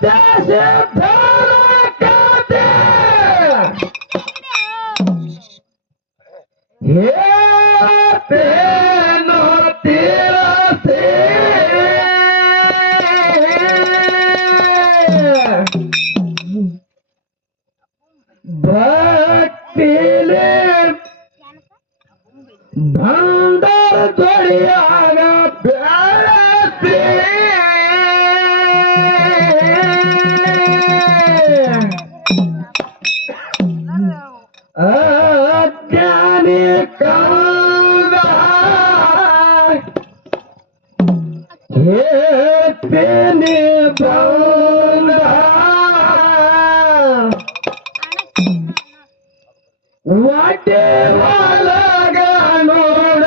Presidente! ವಾಟೆ ಒಳಗ ನೋಡ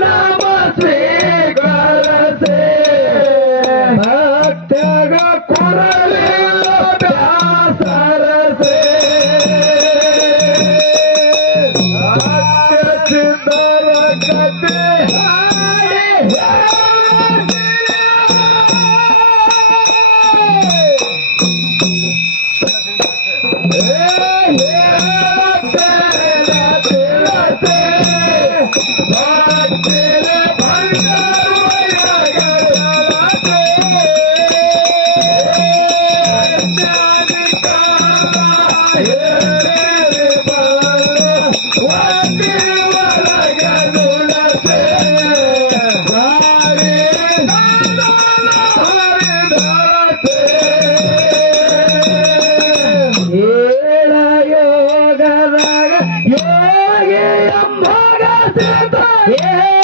Banabaswe. Yeah.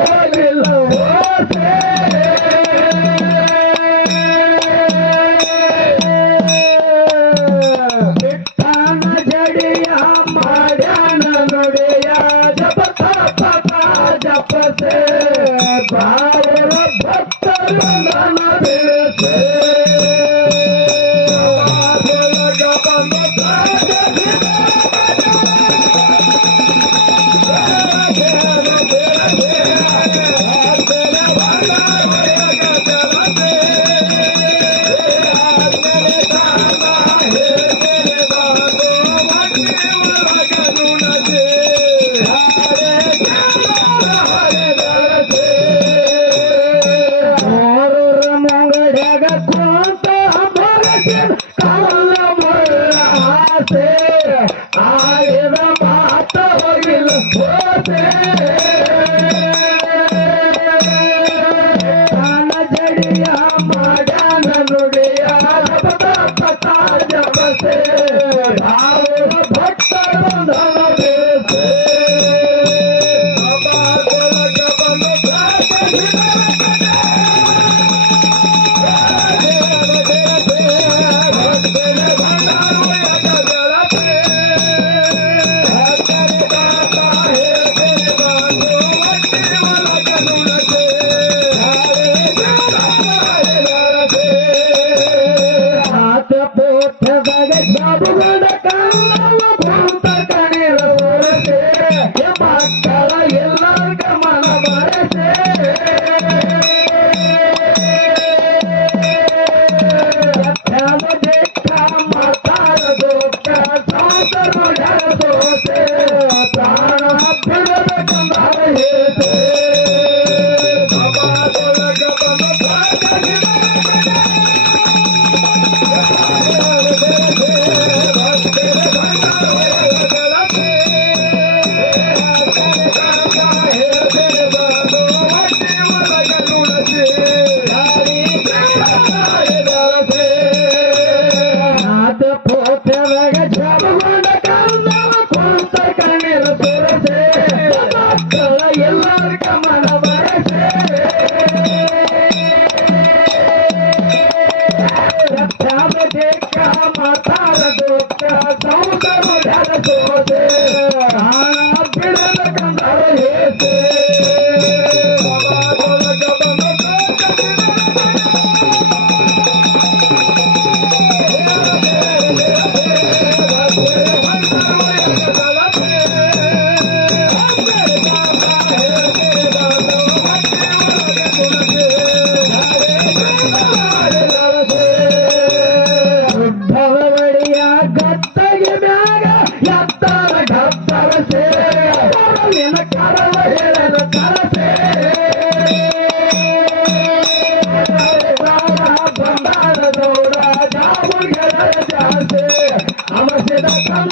ಮಾತ ஆசே ஆயிரம்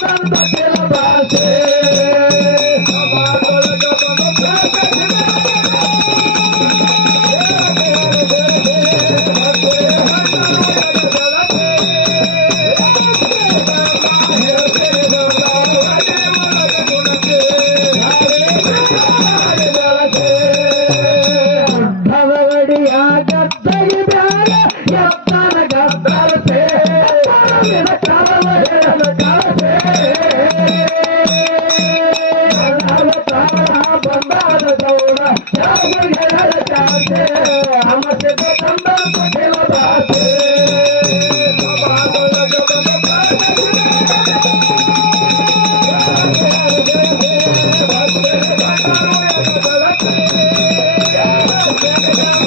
ಕಂದಂತ ಕೆಲ Thank you.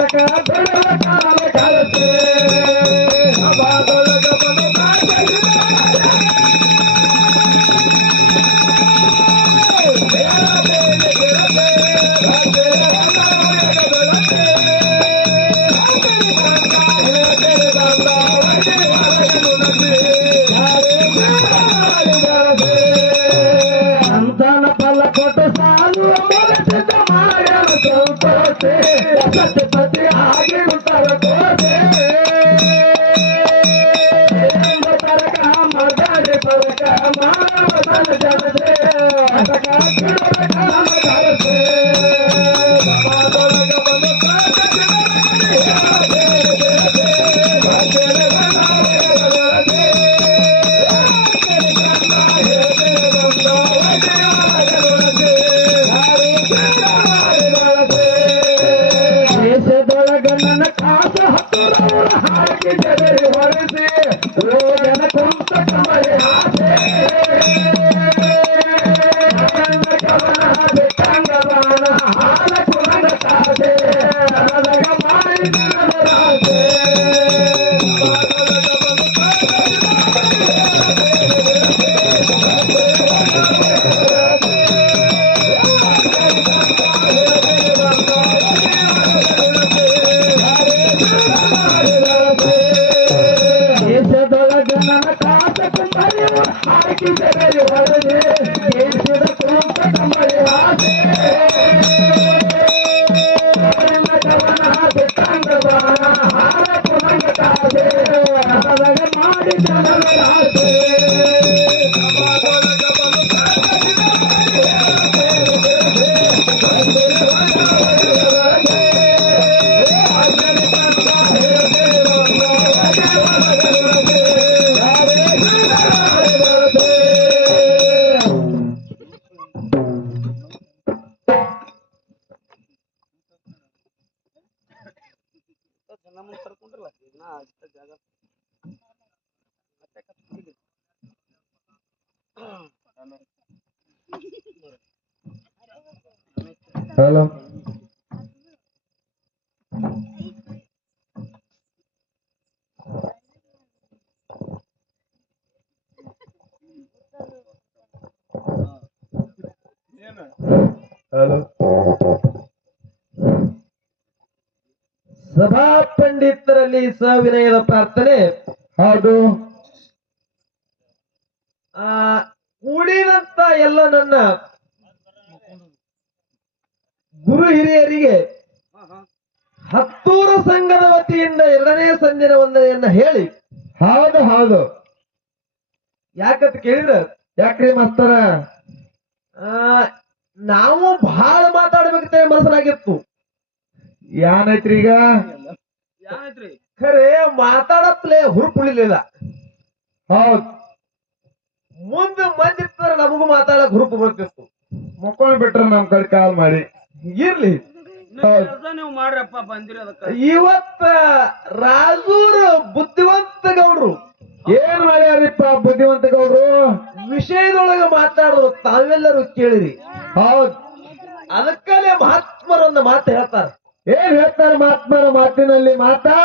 तक ಸಭಾ ಪಂಡಿತರಲ್ಲಿ ಸವಿನಯದ ಪ್ರಾರ್ಥನೆ ಹೌದು ಆ ಉಳಿದಂತ ಎಲ್ಲ ನನ್ನ ಗುರು ಹಿರಿಯರಿಗೆ ಹತ್ತೂರು ಸಂಘದ ವತಿಯಿಂದ ಎರಡನೇ ಸಂಜಿನ ವಂದನೆಯನ್ನ ಹೇಳಿ. ಹೌದು ಹೌದು. ಯಾಕಂತ ಕೇಳಿದ್ರ? ಯಾಕ್ರಿ ಆ ನಾವು ಬಹಳ ಮಾತಾಡ್ಬೇಕಂತ ಮನಸ್ಸನಾಗಿತ್ತು. ಯಾನೈತ್ರಿ ಈಗ? ಖರೆ ಮಾತಾಡಪ್ಲೆ ಹುರುಪುಳಿಲಿಲ್ಲ. ಹೌದ್. ಮುಂದೆ ಮಂದಿರ್ತಾರ ನಮಗೂ ಮಾತಾಡಕ್ ಹುರುಪು ಬರ್ತಿತ್ತು. ಮುಕ್ಕೊಂಡ್ ಬಿಟ್ರ ನಮ್ ಕಡೆ ಕಾಲ್ ಮಾಡಿ. ಇರ್ಲಿ. ನೀವು ಮಾಡ್ರಪ್ಪ ಬಂದಿರೋದಕ್ಕ. ಇವತ್ತ ರಾಜೂರು ಬುದ್ಧಿವಂತ ಗೌಡ್ರು. ಏನ್ ಮಾಡ್ಯಾರಿಪ್ಪ ಬುದ್ಧಿವಂತ ಗೌಡ್ರು ವಿಷಯದೊಳಗ ಮಾತಾಡೋರು ತಾವೆಲ್ಲರೂ ಕೇಳಿರಿ. ಹೌದ್. ಅದಕ್ಕಲ್ಲೇ ಮಹಾತ್ಮರೊಂದು ಮಾತು ಹೇಳ್ತಾರ. ಏನ್ ಹೇಳ್ತಾರ ಮಹಾತ್ಮರ ಮಾತಿನಲ್ಲಿ ಮಾತಾ?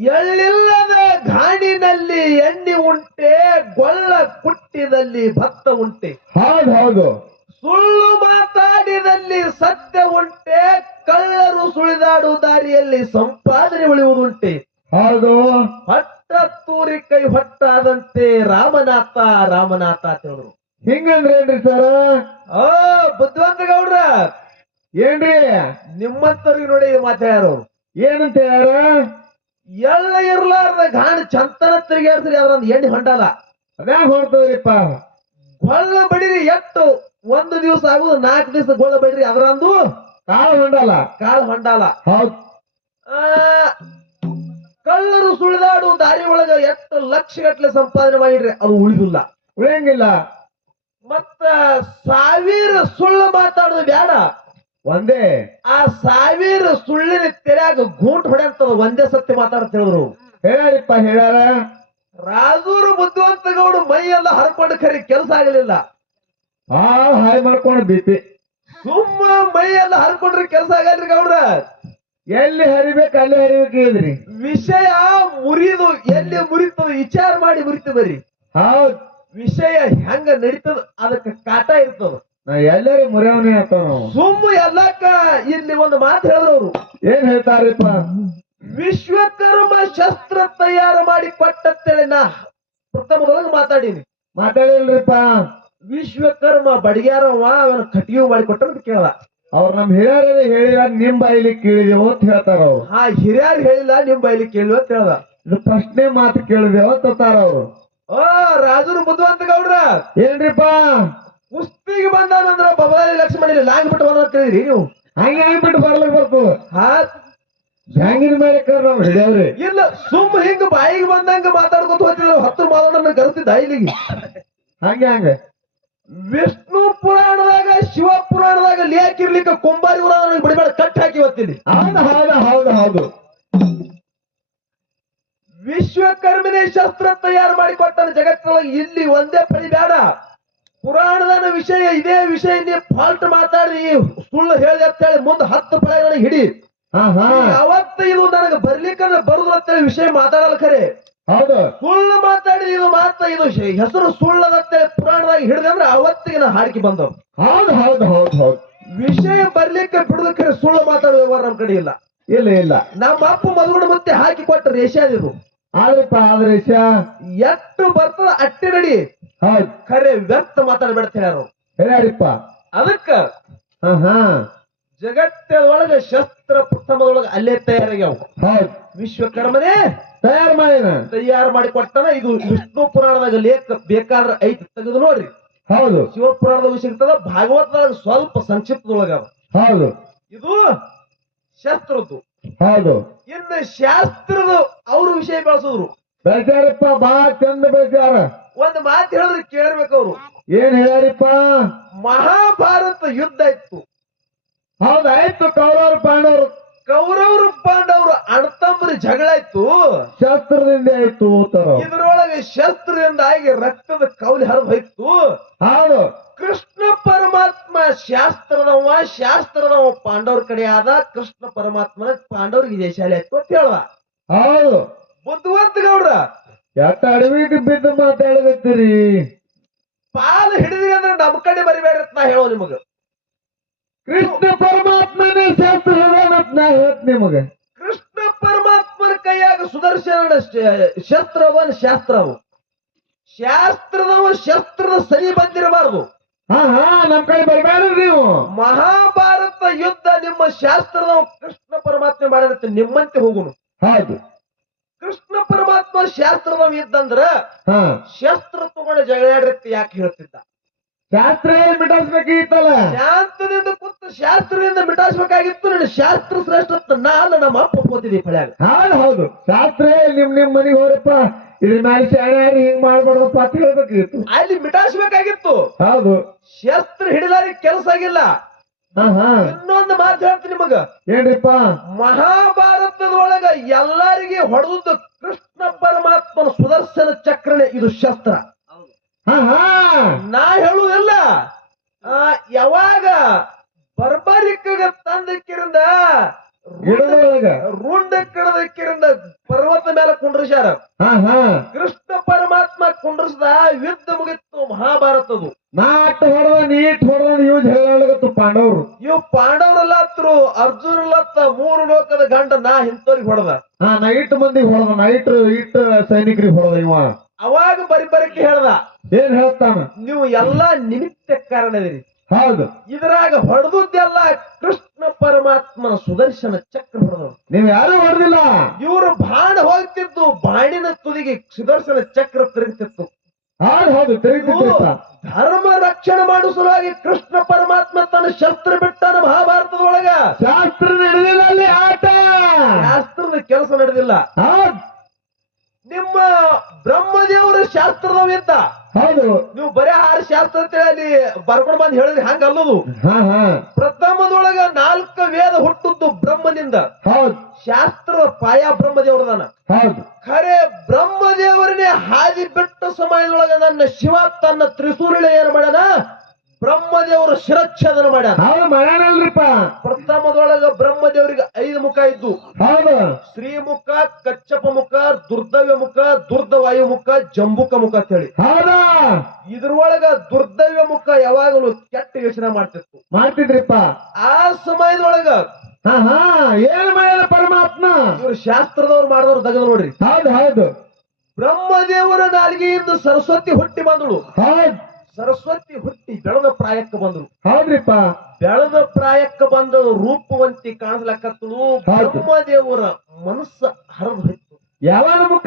ಎಳ್ಳಿಲ್ಲದ ಗಾಡಿನಲ್ಲಿ ಎಣ್ಣೆ ಉಂಟೆ ಗೊಳ್ಳ ಕುಟ್ಟಿದಲ್ಲಿ ಭತ್ತ ಉಂಟೆ. ಹೌದ್ ಹೌದು. ಸುಳ್ಳು ಮಾತಾಡಿದಲ್ಲಿ ಸತ್ಯ ಉಂಟೆ ಕಳ್ಳರು ಸುಳಿದಾಡುವ ದಾರಿಯಲ್ಲಿ ಸಂಪಾದನೆ ಉಳಿಯುವುದುಂಟೆ ಹೌದು. ತೂರಿ ಕೈ ಹೊಟ್ಟಾದಂತೆ ರಾಮನಾಥ ರಾಮನಾಥ ಅಂತ ಹೇಳಿದ್ರು ಹಿಂಗಂದ್ರೇನ್ರಿ ಸರ್ ಆ ಬುದ್ಧಿವಂತ ಗೌಡ್ರ ಏನ್ರಿ? ನಿಮ್ಮಂತವ್ರಿಗೆ ನೋಡಿ ಮಾತಾಡ್ಯಾರ ಏನಂತ ಯಾರ ಎಳ್ಳ ಇರ್ಲಾರ್ದ ಗಾಣ ಚಂತನ ತಿರುಗಾಡ್ತೀರಿ ಅದ್ರೊಂದು ಎಣ್ಣೆ ಹೊಂಡಲ್ಲ. ಅದ್ಯಾಗ ಹೊಡ್ತದ್ರಿಪ್ಪ ಗೊಳ್ಳ ಬಡಿರಿ ಎಟ್ಟು ಒಂದು ದಿವಸ ಆಗುದು ನಾಲ್ಕು ದಿವಸ ಗೊಳ್ಳ ಬಡಿರಿ ಅದ್ರಂದು ಕಾಲ್ ಹೊಂಡಲ್ಲ. ಕಾಳು ಹೊಂಡಲ್ಲ. ಹೌದು. ಆ, ಕಳ್ಳರು ಸುಳಿದಾಡು ದಾರಿ ಒಳಗ ಎಷ್ಟು ಲಕ್ಷ ಗಟ್ಟಲೆ ಸಂಪಾದನೆ ಮಾಡಿದ್ರೆ ಅವ್ರು ಉಳಿದಿಲ್ಲ. ಉಳಿಯಂಗಿಲ್ಲ. ಮತ್ತ ಸಾವಿರ ಸುಳ್ಳು ಮಾತಾಡೋದು ಬೇಡ ಒಂದೇ. ಆ ಸಾವಿರ ಸುಳ್ಳಿನ ತೆರೆಯಾಗ ಗೂಂಟ್ ಹೊಡೆಯಂತದ ಒಂದೇ ಸತ್ಯ ಮಾತಾಡ್ತ ಹೇಳಿದ್ರು. ಹೇಳ್ಯಾರಿಪ್ಪ ಹೇಳ್ಯಾರ? ರಾಜೂರು ಬುದ್ಧಿವಂತ ಗೌಡ ಮೈ ಎಲ್ಲ ಹರ್ಕೊಂಡು ಖರಿ ಕೆಲಸ ಆಗಲಿಲ್ಲ. ಆ ಹಾಯ್ ಮಾಡ್ಕೊಂಡು ಬಿಪಿ ಸುಮ್ಮ ಮೈ ಎಲ್ಲ ಹರ್ಕೊಂಡ್ರಿ ಕೆಲಸ ಆಗಲ್ರಿ ಗೌಡ್ರ? ಎಲ್ಲಿ ಹರಿಬೇಕು ಅಲ್ಲಿ ಹರಿಬೇಕು ಹೇಳಿದ್ರಿ. ವಿಷಯ ಮುರಿದು ಎಲ್ಲಿ ಮುರಿತದ ವಿಚಾರ ಮಾಡಿ ಮುರಿತದ್ರಿ ಬರ್ರಿ. ಹೌದ್. ವಿಷಯ ಹೆಂಗ ನಡೀತದ ಅದಕ್ಕೆ ಕಾಟ ಇರ್ತದ. ನಾ ಎಲ್ಲರೂ ಮುರಿಯವನೇ ಅಂತ ಸುಮ್ಮ ಎಲ್ಲಕ್ಕ ಇಲ್ಲಿ ಒಂದು ಮಾತು ಹೇಳಿದ್ರು ಏನ್ ಹೇಳ್ತಾರಪ್ಪ? ವಿಶ್ವಕರ್ಮ ಶಸ್ತ್ರ ತಯಾರು ಮಾಡಿ ಕೊಟ್ಟಂತೇಳಿ ನಾ ಪ್ರಥಮದೊಳಗೆ ಮಾತಾಡೀನಿ. ಮಾತಾಡಿಲ್ರಿಪ್ಪ. ವಿಶ್ವಕರ್ಮ ಬಡಿಗ್ಯಾರವ ಅವನ ಕಟಿಯು ಮಾಡಿ ಕೊಟ್ಟರು ಅಂತ ಕೇಳ. ಅವ್ರ ನಮ್ ಹಿರಿಯರ ಹೇಳಿಲ್ಲ ನಿಮ್ ಬಾಯಿಲಿ ಕೇಳಿದೆವು ಅಂತ ಹೇಳ್ತಾರ ಅವ್ರು. ಹಾ ಹಿರಿಯರ್ ಹೇಳಿಲ್ಲ ನಿಮ್ ಬಾಯಿಲಿ ಕೇಳುವ ಅಂತ ಹೇಳ್ದ. ಇದು ಪ್ರಶ್ನೆ ಮಾತು ಕೇಳಿದೆವು ಅಂತ ಅಂತಾರ ಅವ್ರು. ಓ ರಾಜರು ಬುದ್ಧಿವಂತ ಗೌಡ್ರ ಏನ್ರಿಪ್ಪ? ಕುಸ್ತಿಗೆ ಬಂದಾನಂದ್ರ ಬಬಲಾಲಿ ಲಕ್ಷ್ಮಣ ಲಾಂಗ್ ಬಿಟ್ಟು ಬಂದ ಅಂತ ಹೇಳಿದ್ರಿ ನೀವು? ಹಂಗ ಬಿಟ್ಟು ಬರ್ಲಕ್ ಬರ್ತದ ಹಾ. ಹ್ಯಾಂಗಿನ ಮೇಲೆ ಕರ್ ನಾವ್ ಹಿಡಿಯವ್ರಿ. ಇಲ್ಲ ಸುಮ್ ಹಿಂಗ ಬಾಯಿಗೆ ಬಂದಂಗ ಮಾತಾಡ್ಕೊತ ಹೋಗ್ತಿದ್ರು. ಹತ್ತು ಮಾತಾಡೋಣ ಕರೆಸಿದ್ದ ಇಲ್ಲಿಗೆ. ಹಂಗೆ ಹಂಗ. ವಿಷ್ಣು ಪುರಾಣದಾಗ ಶಿವ ಪುರಾಣದಾಗ ಲೇಖಿರ್ಲಿಕ್ಕ ಕುಂಬಾರಿ ಪುರಾಣ ಬಿಡಬೇಡ ಕಟ್ ಹಾಕಿ ಓದ್ತೀನಿ ಹೌದು ಹೌದು ಹೌದು ಹೌದು. ವಿಶ್ವಕರ್ಮನೇ ಶಸ್ತ್ರ ತಯಾರು ಮಾಡಿ ಕೊಟ್ಟನ ಜಗತ್ತಿನೊಳಗೆ ಇಲ್ಲಿ ಒಂದೇ ಪಡಿ ಬೇಡ. ಪುರಾಣದ ವಿಷಯ ಇದೇ ವಿಷಯ ನೀ ಫಾಲ್ಟ್ ಮಾತಾಡಿ ಸುಳ್ಳು ಹೇಳಿದೆ ಅಂತ ಹೇಳಿ ಮುಂದೆ ಹತ್ತು ಪಡೆಗಳಿಗೆ ಹಿಡಿ. ಹಾ ಹಾ. ಅವತ್ತ ಇದು ನನಗೆ ಬರ್ಲಿಕ್ಕಂದ್ರೆ ಬರುದು ಅಂತೇಳಿ ವಿಷಯ ಮಾತಾಡಲ್ಲ ಖರೆ. ಹೌದು. ಸುಳ್ಳು ಮಾತಾಡಿ ಇದು ಮಾತ್ರ ಇದು ಹೆಸರು ಸುಳ್ಳದಂತೆ ಪುರಾಣದಾಗ ಹಿಡಿದಂದ್ರೆ ಅವತ್ತಿಗೆ ನಾ ಹಾಡಿಕೆ ಬಂದವ್. ಹೌದು ಹೌದು ಹೌದು ಹೌದು. ವಿಷಯ ಬರ್ಲಿಕ್ಕೆ ಬಿಡದಕ್ಕೆ ಸುಳ್ಳು ಮಾತಾಡುವ ವ್ಯವಹಾರ ನಮ್ ಕಡೆ ಇಲ್ಲ. ಇಲ್ಲ ಇಲ್ಲ. ನಮ್ಮ ಅಪ್ಪ ಮದುವೆ ಮತ್ತೆ ಹಾಕಿ ಕೊಟ್ಟ ರೇಷ ಇದು. ಆದ್ರಪ್ಪ ಆದ್ರೆ ರೇಷ ಎಷ್ಟು ಬರ್ತದ ಅಟ್ಟಿ ನಡಿ ಹೌದ್. ಖರೆ ವ್ಯರ್ಥ ಮಾತಾಡ್ಬಿಡ್ತೇನೆ ಯಾರು. ಹೇಳ್ಯಾರಿಪ್ಪ ಅದಕ್ಕ ಹಾ ಹಾ. ಜಗತ್ತೊಳಗ ಶಸ್ತ್ರ ಪ್ರಥಮದೊಳಗ ಅಲ್ಲೇ ತಯಾರಾಗ್ಯಾವ. ಹೌದ್. ವಿಶ್ವಕರ್ಮನೇ ತಯಾರು ಮಾಡಿ ತಯಾರು ಮಾಡಿ ಕೊಟ್ಟನ ಇದು ವಿಷ್ಣು ಪುರಾಣದಾಗ ಲೇಖ ಬೇಕಾದ್ರೆ ಐತಿ ತೆಗೆದು ನೋಡ್ರಿ. ಹೌದು. ಶಿವ ವಿಷಯ ಸಿಗ್ತದ ಭಾಗವತದಾಗ ಸ್ವಲ್ಪ ಸಂಕ್ಷಿಪ್ತದೊಳಗ. ಹೌದು. ಇದು ಶಸ್ತ್ರದ್ದು. ಹೌದು. ಇನ್ನು ಶಾಸ್ತ್ರದ ಅವ್ರ ವಿಷಯ ಬೆಳೆಸಿದ್ರು. ಬೇಜಾರಪ್ಪ ಬಾ ಚಂದ ಬೇಜಾರ ಒಂದ್ ಮಾತು ಹೇಳಿದ್ರೆ ಕೇಳ್ಬೇಕು ಅವ್ರು. ಏನ್ ಹೇಳ್ಯಾರಿಪ್ಪ? ಮಹಾಭಾರತ ಯುದ್ಧ ಇತ್ತು. ಹೌದ್? ಆಯ್ತು ಕೌರವ್ರ ಪಾಂಡವ್ರು. ಕೌರವ್ರ ಪಾಂಡವರು ಅಣ್ಣತಮ್ಮರ ಜಗಳ ಇತ್ತು ಶಸ್ತ್ರದಿಂದ ಆಯ್ತು ಇದ್ರೊಳಗೆ ಶಸ್ತ್ರದಿಂದ ಆಗಿ ರಕ್ತದ ಕೌಲಿ ಹರಿದು ಹೋಯ್ತು. ಹೌದು. ಕೃಷ್ಣ ಪರಮಾತ್ಮ ಶಾಸ್ತ್ರದವ ಶಾಸ್ತ್ರದವ ಪಾಂಡವ್ರ ಕಡೆ ಆದ ಕೃಷ್ಣ ಪರಮಾತ್ಮನ ಪಾಂಡವ್ರಿಗೆ ಶಾಲೆ ಆಯ್ತು ಅಂತ ಹೇಳುವ. ಹೌದು. ಬುದ್ಧಿವಂತ ಗೌಡ್ರ ಎಟ್ಟ ಅಡವಿಗೆ ಬಿದ್ದು ಮಾತಾಡಕತ್ತೀರಿ? ಪಾಲು ಹಿಡಿದ್ರಿ ಅಂದ್ರೆ ನಮ್ ಕಡೆ ಬರಿಬೇಡ್ರಿ ಅಂತ ನಾ ಹೇಳೋ ನಿಮಗ. ಕೃಷ್ಣ ಪರಮಾತ್ಮನೇ ಶಾಸ್ತ್ರ ನಾ ಹೇಳ್ತೀನಿ ನಿಮಗ. ಕೃಷ್ಣ ಪರಮಾತ್ಮನ ಕೈಯಾಗ ಸುದರ್ಶನ ಶಸ್ತ್ರವನ್ ಶಾಸ್ತ್ರವು. ಶಾಸ್ತ್ರದವ ಶಸ್ತ್ರದ ಸರಿ ಬಂದಿರಬಾರದು. ಹಾ ಹಾ ನಮ್ ಕಡೆ ಬರ್ಬೇಡ್ರಿ ನೀವು. ಮಹಾಭಾರತ ಯುದ್ಧ ನಿಮ್ಮ ಶಾಸ್ತ್ರದ ಕೃಷ್ಣ ಪರಮಾತ್ಮ ಮಾಡಿರುತ್ತೆ ನಿಮ್ಮಂತೆ ಹೋಗುನು. ಹೌದು. ಕೃಷ್ಣ ಪರಮಾತ್ಮ ಶಾಸ್ತ್ರದವ ಇದ್ದಂದ್ರ ಹಾ. ಶಸ್ತ್ರ ತಗೊಂಡು ಜಗಳಾಡಿರುತ್ತೆ ಯಾಕೆ ಹೇಳ್ತಿದ್ದ? ಶಾಸ್ತ್ರ ಏನ್ ಬಿಡಿಸ್ಬೇಕಿತ್ತಲ್ಲ ಶಾಂತದಿಂದ ಕೂತು ಶಾಸ್ತ್ರದಿಂದ ಬಿಟಾಯಿಸ್ಬೇಕಾಗಿತ್ತು ನನ್ನ ಶಾಸ್ತ್ರ ಶ್ರೇಷ್ಠ ನಾನು ನಮ್ಮ ಅಪ್ಪ ಓದಿದಿ ಫಳ್ಯಾಗ ಹೌದು ಹೌದು. ಶಾಸ್ತ್ರ ನಿಮ್ ನಿಮ್ ಮನೆಗೆ ಹೋರಪ್ಪ. ಇದ್ರ ಮೇಲೆ ಶಾಣ್ಯಾರಿ ಹಿಂಗ್ ಮಾಡ್ಬಾರ್ದಪ್ಪ ಅಂತ ಹೇಳ್ಬೇಕಾಗಿತ್ತು ಅಲ್ಲಿ ಮಿಟಾಯಿಸ್ಬೇಕಾಗಿತ್ತು. ಹೌದು. ಶಸ್ತ್ರ ಹಿಡಿದಾರಿ ಕೆಲಸ ಆಗಿಲ್ಲ. ಹಾ ಹಾ. ಇನ್ನೊಂದು ಮಾತು ಹೇಳ್ತೀನಿ ನಿಮಗ. ಏನ್ರಿಪ್ಪ? ಮಹಾಭಾರತದೊಳಗ ಎಲ್ಲರಿಗೆ ಹೊಡೆದದ್ದು ಕೃಷ್ಣ ಪರಮಾತ್ಮನ ಸುದರ್ಶನ ಚಕ್ರನೇ ಇದು ಶಸ್ತ್ರ ನಾ ಹೇಳುವುದಿಲ್ಲ ಆ, ಯಾವಾಗ ಬರ್ಬರಿಕಗ ತಂದಕ್ಕಿರಿಂದ ಗಿಡದೊಳಗ ರುಂಡ ಕಿಡದಕ್ಕಿರಿಂದ ಪರ್ವತ ಮೇಲೆ ಕುಂಡ್ರಿಸ್ಯಾರ. ಹಾ ಹಾ. ಕೃಷ್ಣ ಪರಮಾತ್ಮ ಕುಂಡ್ರಿಸಿದ ಯುದ್ಧ ಮುಗಿತ್ತು ಮಹಾಭಾರತದು ನಾಟ್ ಹೊಡೆದ ನೀಟ್ ಹೊಡೆದ ಯೂಸ್ ಹೇಳಗತ್ತು ಪಾಂಡವರು. ಇವ್ ಪಾಂಡವರಲ್ಲಾತ್ರು ಅರ್ಜುನಲ್ಲತ್ತ ಮೂರು ಲೋಕದ ಗಂಡ ನಾ ಇಂಥವ್ರಿಗೆ ಹೊಡೆದ. ಹಾ ನೈಟ್ ಮಂದಿಗೆ ಹೊಡೆದ ನೈಟ್ ಇಟ್ ಸೈನಿಕರಿಗೆ ಹೊಡೆದ ಇವ. ಅವಾಗ ಬರಿ ಬರಕ್ಕೆ ಹೇಳ್ದ. ಏನ್ ಹೇಳ್ತಾನ? ನೀವು ಎಲ್ಲಾ ನಿಮಿತ್ತ ಕಾರಣದಿರಿ. ಹೌದು. ಇದ್ರಾಗ ಹೊಡೆದದ್ದೆಲ್ಲ ಕೃಷ್ಣ ಪರಮಾತ್ಮನ ಸುದರ್ಶನ ಚಕ್ರ ಹೊಡೆದ್ರು ನೀವು ಯಾರು ಹೊಡೆದಿಲ್ಲ. ಇವರು ಬಾಣ ಹೋಗ್ತಿದ್ದು ಬಾಣಿನ ತುದಿಗೆ ಸುದರ್ಶನ ಚಕ್ರ ತಿರುಗ್ತಿತ್ತು. ಹೌದು ಧರ್ಮ ರಕ್ಷಣೆ ಮಾಡುವ ಸಲುವಾಗಿ ಕೃಷ್ಣ ಪರಮಾತ್ಮ ತನ್ನ ಶಸ್ತ್ರ ಬಿಟ್ಟಾನ ಮಹಾಭಾರತದೊಳಗ. ಶಾಸ್ತ್ರ ನಡೆದಿಲ್ಲ ಅಲ್ಲಿ ಆಟ. ಶಾಸ್ತ್ರದ ಕೆಲಸ ನಡೆದಿಲ್ಲ. ನಿಮ್ಮ ಬ್ರಹ್ಮದೇವರ ಶಾಸ್ತ್ರದವಿದ್ದ ಹೌದು. ನೀವು ಬರೇ ಆರು ಶಾಸ್ತ್ರ ಅಂತ ಹೇಳಿ ಬರ್ಕೊಂಡು ಬಂದು ಹೇಳಿದ್ರೆ ಹಂಗ ಅಲ್ಲದು? ಪ್ರಥಮದೊಳಗ ನಾಲ್ಕು ವೇದ ಹುಟ್ಟದ್ದು ಬ್ರಹ್ಮನಿಂದ. ಹೌದು. ಶಾಸ್ತ್ರದ ಪಾಯ ಬ್ರಹ್ಮದೇವರದಾನ. ಹೌದು. ಖರೆ ಬ್ರಹ್ಮದೇವರನ್ನೇ ಹಾದಿ ಬಿಟ್ಟ ಸಮಯದೊಳಗ ನನ್ನ ಶಿವ ತನ್ನ ತ್ರಿಸೂರಿಳೆ ಏನ್ ಮಾಡ್ಯಾನ? ಬ್ರಹ್ಮದೇವರು ಶಿರಚ್ಛೇದನ ಹೌದು ಮಾಡ್ಯಾನಲ್ರಿಪ್ಪ. ಪ್ರಥಮದೊಳಗ ಬ್ರಹ್ಮದೇವರಿಗೆ ಐದು ಮುಖ ಇದ್ದು ಹೌದು. ಶ್ರೀಮುಖ ಕಚ್ಚಪ ಮುಖ ದುರ್ದವ್ಯ ಮುಖ ದುರ್ದವಾಯು ಮುಖ ಜಂಬುಕ ಮುಖ ಅಂತ ಹೇಳಿ ಹೌದಾ? ಇದ್ರೊಳಗ ದುರ್ದವ್ಯ ಮುಖ ಯಾವಾಗಲೂ ಕೆಟ್ಟ ಯೋಚನೆ ಮಾಡ್ತಿತ್ತು. ಮಾಡ್ತಿದ್ರಿಪ್ಪ. ಆ ಸಮಯದೊಳಗ ಹಾ ಹಾ ಏನ್ ಮಾಡ್ಯಾನ ಪರಮಾತ್ಮ? ಇವ್ರು ಶಾಸ್ತ್ರದವ್ರು ಮಾಡಿದವ್ರು ತೆಗೆದು ನೋಡ್ರಿ. ಹೌದು ಹೌದು. ಬ್ರಹ್ಮದೇವರ ನಾಲಿಗೆಯಿಂದ ಸರಸ್ವತಿ ಹುಟ್ಟಿ ಬಂದಳು. ಹೌದ್. ಸರಸ್ವತಿ ಹುಟ್ಟಿ ಬೆಳದ ಪ್ರಾಯಕ್ಕೆ ಬಂದ್ರು. ಹೌದ್ರಿಪ್ಪ. ಬೆಳದ ಪ್ರಾಯಕ್ಕೆ ಬಂದ ರೂಪವಂತಿ ಹೌದು. ಬ್ರಹ್ಮದೇವರ ಮನಸ್ಸ ಹರಿದು ಹೋಯ್ತು. ಯಾವಾಗ ಮುಖ?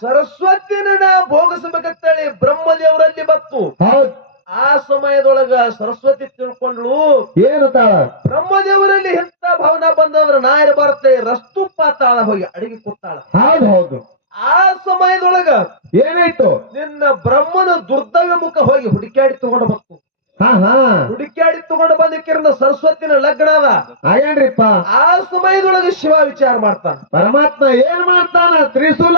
ಸರಸ್ವತಿನ ಭೋಗಿಸಬೇಕಂತೇಳಿ ಬ್ರಹ್ಮದೇವರಲ್ಲಿ ಬತ್ತು ಹೌದು. ಆ ಸಮಯದೊಳಗ ಸರಸ್ವತಿ ತಿಳ್ಕೊಂಡ್ಳು ಏನು ತಾಳ? ಬ್ರಹ್ಮದೇವರಲ್ಲಿ ಎಂತ ಭಾವನಾ ಬಂದಂದ್ರ ನಾ ಬರುತ್ತೆ ರಸ್ತು ಪಾತಾಳ ಹೋಗಿ ಅಡಿಗೆ ಕೂತಾಳ. ಹೌದು ಹೌದು. ಆ ಸಮಯದೊಳಗ ಏನಾಯ್ತು? ನಿನ್ನ ಬ್ರಹ್ಮನ ದುರ್ದೈವ ಮುಖ ಹೋಗಿ ಹುಡುಕಾಡಿ ತಗೊಂಡು ಹುಡುಕ್ಯಾಡಿ ತಗೊಂಡು ಬಂದಕ್ಕಿರಂದ ಸರಸ್ವತಿನ ಲಗ್ನ ಅದ. ಆಗೇನ್ರಿಪ್ಪ ಆ ಸಮಯದೊಳಗೆ ಶಿವ ವಿಚಾರ ಮಾಡ್ತಾನ. ಪರಮಾತ್ಮ ಏನ್ ಮಾಡ್ತಾನ ತ್ರಿಶೂಲ?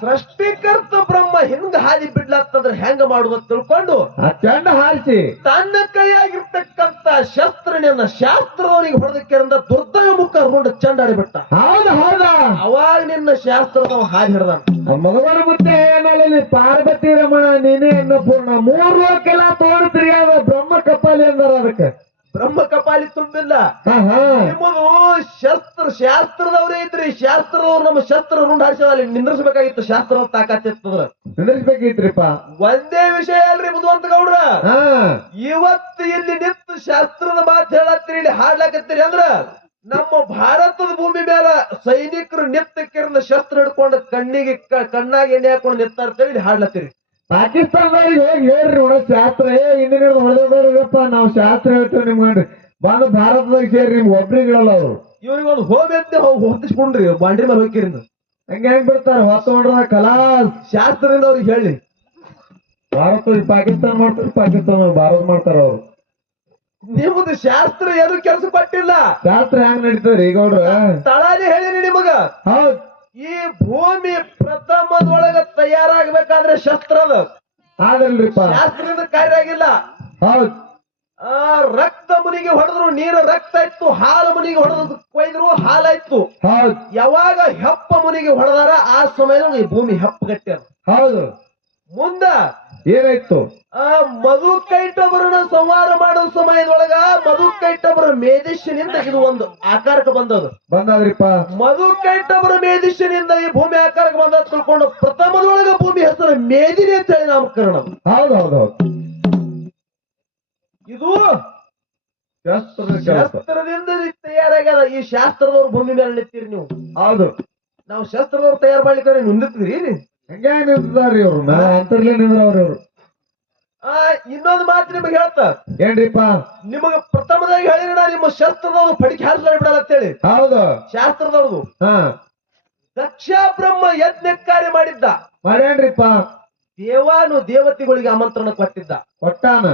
ಸೃಷ್ಟಿಕರ್ತ ಬ್ರಹ್ಮ ಹಿಂಗ ಹಾದಿ ಬಿಡ್ಲತ್ತಂದ್ರ ಹೆಂಗ ಮಾಡುವ ತಿಳ್ಕೊಂಡು ಚೆಂಡ ಹಾರಿಸಿ. ತನ್ನ ಕೈಯಾಗಿರ್ತಕ್ಕಂತ ಶಸ್ತ್ರನ ಶಾಸ್ತ್ರದವನಿಗೆ ಹೊಡೆದಕ್ಕಿರಂದ ದುರ್ದಯ ಮುಖ ಹೊಂಡ ಚಂಡಾಡಿ ಬಿಟ್ಟ. ಹೌದ ಹೌದ. ಅವಾಗ ನಿನ್ನ ಶಾಸ್ತ್ರದವ ಹಾದಿ ಹಿಡ್ದಾನ. ಮಗವನ ಮುಂದೆ ಏನಲ್ಲಿ ಪಾರ್ವತಿ ರಮಣ ನೀನೇ ಅನ್ನಪೂರ್ಣ ಮೂರ್ ಲೋಕೆಲ್ಲ ತೋರಿಸ್ರಿ ಬ್ರಹ್ಮ. ಕಪಾಲಿ ಅಂದಾರ ಅದಕ್ಕೆ. ಬ್ರಹ್ಮ ಕಪಾಲಿ ತುಂಬಿಲ್ಲ. ನಿಮ್ಮದು ಶಸ್ತ್ರ ಶಾಸ್ತ್ರದವ್ರೇ ಇದ್ರಿ. ಶಾಸ್ತ್ರದವ್ರು ನಮ್ಮ ಶಸ್ತ್ರ ರುಂಡ ಹಾರಿಸಿದ ಅಲ್ಲಿ ನಿಂದ್ರಿಸಬೇಕಾಗಿತ್ತು ಶಾಸ್ತ್ರ ತಾಕತ್ತಿತ್ತದ್ರ. ನಿಂದ್ರಿಸ್ಬೇಕಿತ್ರಿಪ್ಪ. ಒಂದೇ ವಿಷಯ ಅಲ್ರಿ ಬುದ್ಧವಂತ ಗೌಡ್ರ. ಹಾ. ಇವತ್ತು ಇಲ್ಲಿ ನಿಂತು ಶಾಸ್ತ್ರದ ಮಾತು ಹೇಳತ್ತೀರಿ ಇಲ್ಲಿ ಹಾಡ್ಲಾಕತ್ತೀರಿ ಅಂದ್ರ ನಮ್ಮ ಭಾರತದ ಭೂಮಿ ಮೇಲೆ ಸೈನಿಕರು ನಿತ್ತಕ್ಕಿರಂದ ಶಸ್ತ್ರ ಹಿಡ್ಕೊಂಡು ಕಣ್ಣಿಗೆ ಕಣ್ಣಾಗಿ ಎಣ್ಣೆ ಹಾಕೊಂಡು ನಿಂತಾರ್ತೇಳಿ ಇಲ್ಲಿ ಹಾಡ್ಲತ್ತೀರಿ. ಪಾಕಿಸ್ತಾನದವ್ರಿಗೆ ಹೋಗಿ ಹೇಳ್ರಿ ನೋಡ ಶಾಸ್ತ್ರ. ಏ ಹಿಂದಿನ ಹೊಡೆದವ್ರಪ್ಪ ನಾವು ಶಾಸ್ತ್ರ ಹೇಳ್ತೇವೆ ನಿಮ್ಗಂಡ್ರಿ ಬಂದು ಭಾರತದಾಗ ಸೇರಿ ನಿಮ್ಗೆ ಹೇಳಲ್ಲ ಅವ್ರು. ಇವ್ರಿಗೆ ಒಂದು ಹೋಗಿ ಅಂತ ಹೊತ್ತಿಸ್ಕೊಂಡ್ರಿ ಬಾಂಡ್ರಿ ಮೇಲೆ ಹೋಗಿರಿಂದ ಹಂಗೆ ಹೆಂಗ್ ಬಿಡ್ತಾರ? ಹೊತ್ತ ಹೊಡ್ರ ಕಲಾ ಶಾಸ್ತ್ರದಿಂದ ಅವ್ರಿಗೆ ಹೇಳಿ. ಭಾರತ ಪಾಕಿಸ್ತಾನ ಮಾಡ್ತಾರೆ ಪಾಕಿಸ್ತಾನ ಭಾರತ ಮಾಡ್ತಾರ ಅವ್ರು. ನಿಮ್ದು ಶಾಸ್ತ್ರ ಏನು ಕೆಲಸ ಕೊಟ್ಟಿಲ್ಲ. ಶಾಸ್ತ್ರ ಹೆಂಗ್ ನಡೀತಾರ ಈಗ ಅವ್ರ ತಳಾನೇ ಹೇಳಿನಿ ನಿಮಗ. ಹೌದ್. ಈ ಭೂಮಿ ಪ್ರಥಮದೊಳಗ ತಯಾರಾಗಬೇಕಾದ್ರೆ ಶಸ್ತ್ರ ಅದು. ಶಾಸ್ತ್ರದ ಕಾರ್ಯ ಆಗಿಲ್ಲ. ಹೌದ್. ಆ ರಕ್ತ ಮುನಿಗೆ ಹೊಡೆದ್ರು ನೀರು ರಕ್ತ ಇತ್ತು ಹಾಲು ಮುನಿಗೆ ಹೊಡೆದ್ರು ಕೊಯ್ದ್ರು ಹಾಲಾಯ್ತು. ಹೌದು. ಯಾವಾಗ ಹೆಪ್ಪ ಮುನಿಗೆ ಹೊಡೆದಾರ ಆ ಸಮಯದಲ್ಲಿ ಈ ಭೂಮಿ ಹೆಪ್ಪಗಟ್ಟ್ಯಾರ ಹೌದು. ಮುಂದ ಏನಾಯ್ತು? ಆ ಮಧು ಕೈಟಬರನ್ನ ಸಂಹಾರ ಮಾಡೋ ಸಮಯದೊಳಗ ಮಧು ಕೈಟಬರ ಮೇದಿಶನಿಂದ ಇದು ಒಂದು ಆಕಾರಕ್ಕೆ ಬಂದದು ಬಂದಾದ್ರಿಪ್ಪ. ಮಧು ಕೈಟಬರ ಮೇದಿಶನಿಂದ ಈ ಭೂಮಿ ಆಕಾರಕ್ಕೆ ಬಂದ ತಿಳ್ಕೊಂಡು ಪ್ರಥಮದೊಳಗ ಭೂಮಿ ಹೆಸರು ಮೇದಿನಿ ಅಂತ ಹೇಳಿ ನಾಮಕರಣ. ಹೌದು ಹೌದು ಹೌದು. ಇದು ಶಾಸ್ತ್ರದಿಂದ ತಯಾರಾಗ್ಯದ. ಈ ಶಾಸ್ತ್ರದವ್ರ ಭೂಮಿ ಮೇಲೆ ನಿಂತೀರಿ ನೀವು. ಹೌದು. ನಾವು ಶಾಸ್ತ್ರದವ್ರು ತಯಾರು ಮಾಡ್ಲಿಕ್ಕೆ ನಿಂದಿರ್ತೀರಿ ಹಂಗೆ ಅಂತರ್ಲೇ ನಿಂದ್ರವ್ರಿ ಅವ್ರು ಆ ಇನ್ನೊಂದು ಮಾತು ನಿಮಗೆ ಹೇಳ್ತ. ಏನ್ರಿಪ್ಪ? ನಿಮಗ ಪ್ರಥಮದಾಗಿ ಹೇಳಿರಣ ನಿಮ್ಮ ಶಸ್ತ್ರದವ್ರು ಪಡಿಕೆ ಹಾರಿಸ್ತಾರೆ ಬಿಡಲ್ಲ ಅಂತೇಳಿ. ಹೌದು. ಶಾಸ್ತ್ರದವ್ರದು ಹಾ. ದಕ್ಷ ಬ್ರಹ್ಮ ಯಜ್ಞ ಕಾರ್ಯ ಮಾಡಿದ್ದ. ಮಾಡ್ಯಾನ್ರಿಪ್ಪ ದೇವಾನು ದೇವತೆಗಳಿಗೆ ಆಮಂತ್ರಣ ಕೊಟ್ಟಿದ್ದ. ಕೊಟ್ಟಾನ?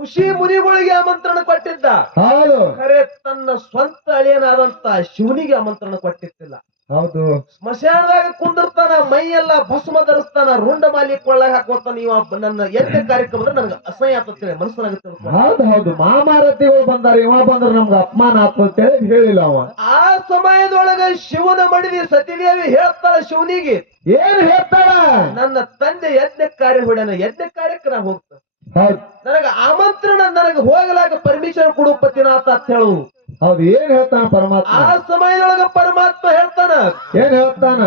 ಋಷಿ ಮುನಿಗಳಿಗೆ ಆಮಂತ್ರಣ ಕೊಟ್ಟಿದ್ದ. ಹೌದು. ಖರೆ ತನ್ನ ಸ್ವಂತ ಅಳಿಯನಾದಂತ ಶಿವನಿಗೆ ಆಮಂತ್ರಣ ಕೊಟ್ಟಿತ್ತಿಲ್ಲ ಹೌದು. ಸ್ಮಶಾನದಾಗ ಕುಂದಿರ್ತಾನ ಮೈ ಎಲ್ಲ ಭಸ್ಮ ಧರಿಸ್ತಾನ ರುಂಡ ಮಾಲಿ ಕೊಳ್ಳಾಗ ಹಾಕೋತಾನ ಇವ ನನ್ನ ಯಜ್ಞ ಕಾರ್ಯಕ್ರಮದ ನನಗೆ ಅಸಹ್ಯ ಆಗ್ತದೆ ಮನಸ್ಸನಾಗುತ್ತೆ ಹೌದು ಹೌದು. ಮಾಮಾರತಿಗಳು ಬಂದಾರ ಇವ ಬಂದ್ರ ನಮ್ಗೆ ಅಪಮಾನ ಆತ ಅಂತ ಹೇಳಿ ಹೇಳಿಲ್ಲ ಅವ. ಆ ಸಮಯದೊಳಗ ಶಿವನ ಮಡಿದಿ ಸತಿದೇವಿ ಹೇಳ್ತಾಳ ಶಿವನಿಗೆ. ಏನ್ ಹೇಳ್ತಾಳ? ನನ್ನ ತಂದೆ ಯಜ್ಞ ಕಾರ್ಯ ಹೊಡ್ಯಾನ ಯಜ್ಞ ಕಾರ್ಯಕ್ರಮ ನಾ ಹೋಗ್ತ ಹೌದ್. ನನಗ ಆಮಂತ್ರಣ ನನಗ ಹೋಗಲಾಗ ಪರ್ಮಿಷನ್ ಕೊಡು ಪತಿನಾಥ ಅಂತ ಹೇಳು. ಹೌದು ಏನ್ ಹೇಳ್ತಾನ ಪರಮಾತ್ಮ? ಆ ಸಮಯದೊಳಗ ಪರಮಾತ್ಮ ಹೇಳ್ತಾನ. ಏನ್ ಹೇಳ್ತಾನ?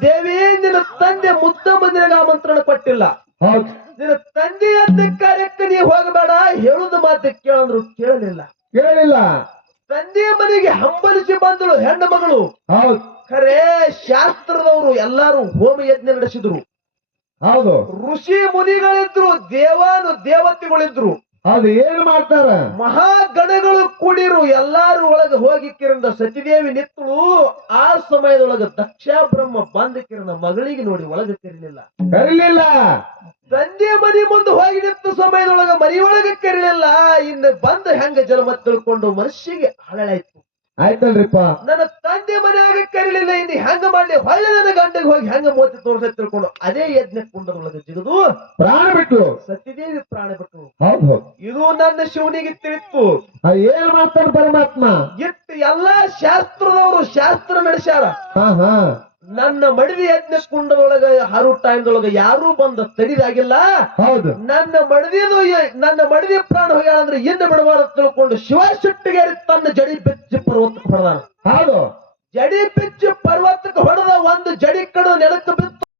ದೇವಿ ನಿನ್ನ ತಂದೆ ಮುದ್ದ ನಿನಗ ಆಮಂತ್ರಣ ಕೊಟ್ಟಿಲ್ಲ. ಹೌದು. ನಿನ್ನ ತಂದೆಯ ಕಾರ್ಯಕ್ಕೆ ನೀ ಹೋಗಬೇಡ ಹೇಳುದು ಮಾತು ಕೇಳಂದ್ರು ಕೇಳಲಿಲ್ಲ. ಕೇಳಲಿಲ್ಲ ತಂದೆಯ ಮನೆಗೆ ಹಂಬಲಿಸಿ ಬಂದಳು ಹೆಣ್ಣು ಮಗಳು. ಹೌದು. ಖರೆ ಶಾಸ್ತ್ರದವರು ಎಲ್ಲಾರು ಹೋಮ ಯಜ್ಞ ನಡೆಸಿದ್ರು. ಹೌದು. ಋಷಿ ಮುನಿಗಳಿದ್ರು ದೇವಾನು ದೇವತೆಗಳಿದ್ರು. ಹೌದು ಏನ್ ಮಾಡ್ತಾರ? ಮಹಾಗಣಗಳು ಕೂಡಿರು ಎಲ್ಲಾರು ಒಳಗೆ ಹೋಗಿ ಕಿರಂದ ಸತಿದೇವಿ ನಿತ್ತಳು ಆ ಸಮಯದೊಳಗ ದಕ್ಷ ಬ್ರಹ್ಮ ಬಂದ ಕಿರಣ ಮಗಳಿಗೆ ನೋಡಿ ಒಳಗೆ ಕರಿಲಿಲ್ಲ ಕರಿಲಿಲ್ಲ. ತಂದೆ ಮನಿ ಮುಂದೆ ಹೋಗಿ ನಿಂತ ಸಮಯದೊಳಗ ಮನೆಯೊಳಗ ಕರಿಲಿಲ್ಲ ಇನ್ನು ಬಂದ ಹೆಂಗ ಜನ್ಮ ತಿಳ್ಕೊಂಡು ಮನುಷ್ಯಗೆ ಹಳಳಾಯ್ತು ಆಯ್ತಲ್ರಿಪ್ಪ. ನನ್ನ ತಂದೆ ಮನೆಯಾಗ ಕರೀಲಿಲ್ಲ ಇನ್ನು ಹೆಂಗ ಮಾಡ್ಲಿ? ಹೊಳ್ಳೆ ನನ್ನ ಗಂಡಗೆ ಹೋಗಿ ಹೆಂಗ ಮೋತಿ ತೋರ್ಸ ತಿಳ್ಕೊಂಡು ಅದೇ ಯಜ್ಞ ಕುಂಡದೊಳಗೆ ಜಿಗದು ಪ್ರಾಣ ಬಿಟ್ಟು ಸತ್ಯದೇವಿ ಪ್ರಾಣ ಬಿಟ್ಟು ಹೌದ್ ಹೌದ್. ಇದು ನನ್ನ ಶಿವನಿಗೆ ತಿಳಿತು. ಏನ್ ಮಾಡ್ತಾನೆ ಪರಮಾತ್ಮ. ಇಟ್ಟು ಎಲ್ಲಾ ಶಾಸ್ತ್ರದವರು ಶಾಸ್ತ್ರ ನಡೆಸ್ಯಾರ. ಹಾ ಹಾ ನನ್ನ ಮಡವಿ ಯಜ್ಞ ಕುಂಡದೊಳಗ ಹರು ಟೈಮ್ದೊಳಗ ಯಾರು ಬಂದ ತಡಿದಾಗಿಲ್ಲ. ಹೌದು. ನನ್ನ ಮಡದಿದು ನನ್ನ ಮಡದಿ ಪ್ರಾಣ ಹೋಗ್ಯಾಳ ಅಂದ್ರೆ ಇನ್ನು ಬಿಡಬಾರ ತಿಳ್ಕೊಂಡು ಶಿವ ಸಿಟ್ಟಿಗೇರಿ ತನ್ನ ಜಡಿ ಬೆಚ್ಚಿ ಪರ್ವತಕ್ಕೆ ಹೊಡೆದಾನ. ಹೌದು. ಜಡಿ ಬೆಚ್ಚಿ ಪರ್ವತಕ್ಕೆ ಹೊಡೆದ ಒಂದು ಜಡಿ ಕಡು ನೆಲಕ್ಕೆ ಬಿತ್ತು.